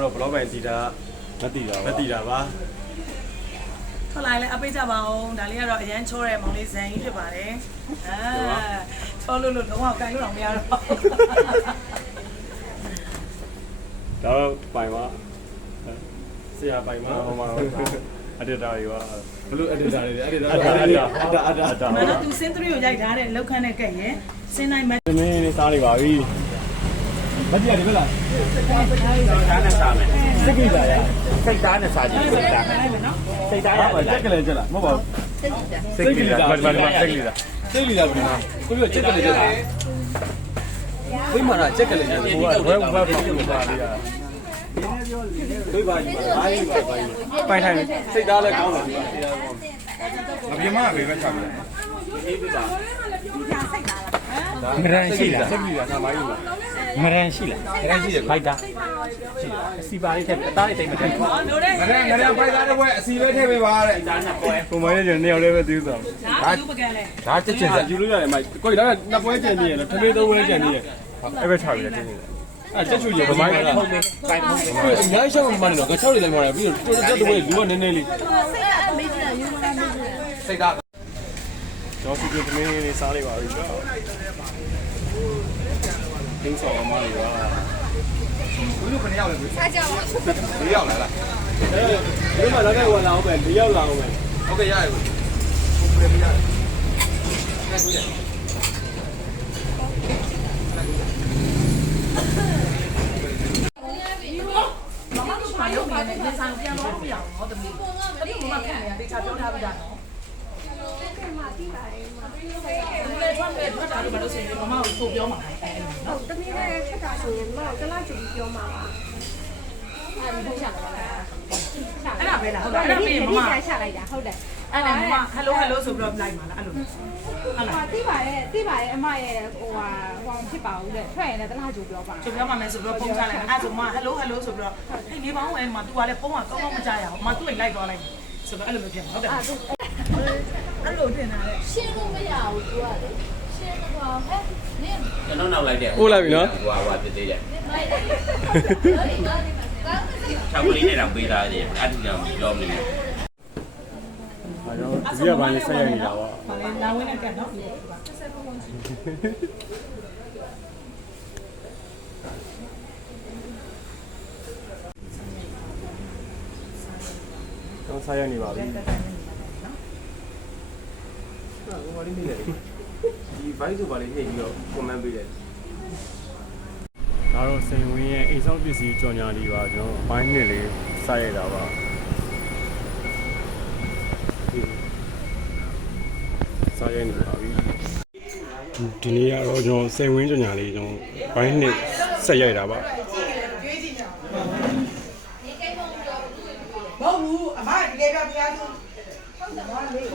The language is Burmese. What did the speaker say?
တော့ဘလော့ပိုင်တီတာမတီတာပါထွက်လာလဲအပိတ်ကြပါအောင်ဒါလေးကတော့အရန်ချောတဲ့မောင်လေးဇန်ကြီးဖြစ်ပါတယ်ချောလို့လုံးဝကန်လို့တော့မရတော့တော့ပိုင်ပါဆရာပိုင်ပါဟိုမှာအဒတာရောဘလို့အဒတာတွေအဒတာမနော်သူစင်းသရီကိုရိုက်ထားတဲ့လောက်ခန်းနဲ့ကဲ့ရဲ့စင်းတိုင်းမင်းနေစားနေပါပြီမကြည့်ရတယ်မလားစိတ်သားနဲ့စားမယ်စိတ်ကြီးလာရစိတ်သားနဲ့စားကြည့်စိတ်သားနော်စိတ်သားရပါကြက်ကလေးကြက်လားမဟုတ်ပါဘူးစိတ်ကြီးလာစိတ်ကြီးလာစိတ်ကြီးလာဘယ်မှာကိုပြောကြက်ကလေးကြက်လားဝိမာနာကြက်ကလေးကြက်ကိုကဘယ်ဘက်ပေါ့ပါလေးရဒိပါကြီးပါဘာကြီးပါပိုင်ထိုင်စိတ်သားလည်းကောင်းတယ်ဒီပါတရားကောင်းမပြမဘေးပဲချပြအေးပြတာမရန်ရှိလားစိတ်ကြီးလာနာမကြီးလားမရန်ရှိလားမရန်ရှိတယ်ဘိုက်တာရှိလားအစီပါလေးထည့်အသားလေးတိတ်မထည့်ဘူးမရန်ဘိုက်သားတစ်ပွဲအစီပဲထည့်ပေးပါတဲ့ဒါနှစ်ပွဲပုံမှန်ကျနှစ်ယောက်လေးပဲသိဥဆောင်ဒါသူပကံလဲဒါချက်ချင်းစားယူလို့ရတယ်မိုက်ကိုယ်တော့နှစ်ပွဲကျန်နေရလားထမင်းသုံးပွဲကျန်နေရအဲ့ပဲချပြတယ်ချင်းအဲ့ချက်ချူရဗမိုင်းလားဟုတ်တယ်ကိုင်ဖုန်းတယ်အများကြီးရှောက်မှန်းတော့ငါ6လေးလိုက်မှာပြီးတော့တော်တော်လေးလူကနည်းနည်းလေးစိတ်ကတော့စီကတမင်းလေးစားလိုက်ပါပြီတော့ဒင်းဆောင်အမလေးပါဘူးလို့ခဏရောက်လဲစားကြပါ၄ရောက်လာလားဒီမှာလည်းဝင်လာအောင်ပဲ၄ရောက်လာအောင်ပဲဟုတ်ကဲ့ရတယ်ဘူးဘယ်ပြရတယ်အဲ့ကိုရမရုပ်နေတယ်နေဆိုင်ပြန်တော့မရအောင်နော်တမီးအဲ့ဒီမှာခံရတေချာပြောထားပြတာနော်ထွက်တာလို့မလို့ဆိုရင်မမကိုပို့ပြောမှာဟုတ်တမီးလည်းထွက်တာဆိုရင်မမကလာကြည့်ပြောမှာပါအဲ့ဒါပဲလားဟုတ်တယ်အဲ့ဒါပြီးရင်မမချလိုက်တာဟုတ်တယ်အဲ့ဒါမမဟယ်လိုဆိုပြီးတော့လိုက်ပါလားအဲ့လိုဟုတ်လားသိပါတယ်အမရဲ့ဟိုဖြစ်ပါဦးတဲ့ထွက်ရင်လည်းတလားကြိုပြောပါကြိုပြောပါမယ်ဆိုပြီးတော့ဖုန်းချလိုက်အဲ့ဆိုမဟယ်လိုဆိုပြီးတော့ဟေးနေပေါင်းဝင်မှာ तू ကလည်းဖုန်းကကောင်းကောင်းမကြရအောင်မ तू လိုက်သွားလိုက်ဆိုတော့အဲ့လိုမျိုးဖြစ်မှာဟုတ်တယ်အဲ့လိုတင်တာလေရှင်းလို့မရဘူး तू ကလေရှင်းတော့ဟဲ့နင်ကျွန်တော်နောက်လိုက်တယ်ပို့လိုက်ပြီနော်ဟွာပြသေးတယ်ချောက်ကလေးနဲ့တော့ပေးထားတယ်အဲ့ဒီကပြောမနေဘူးအားတော့ဒီကဘာလဲဆက်ရနေတာပေါ့လာဝင်နဲ့ကတ်နော်တော့ဆက်ရနေပါပြီဟိုဘာလေးနေလဲဒီ vibe ဆိုပါလေးနှိပ်ပြီးတော့ comment ပေးတယ်ဒါတော့စိန်ဝင်းရဲ့အိမ်ဆောက်ပစ္စည်းကြော်ညာလေးပါကျွန်တော်အပိုင်းနှစ်လေးစရတာပါစရနေပါပြီဒီနေ့ကတော့ကျွန်တော်စိန်ဝင်းကြော်ညာလေးကျွန်တော်အပိုင်းနှစ်ဆက်ရိုက်တာပါမဟုတ်ဘူးအမဒီလေးပြပြသူဟုတ်တယ်မလေး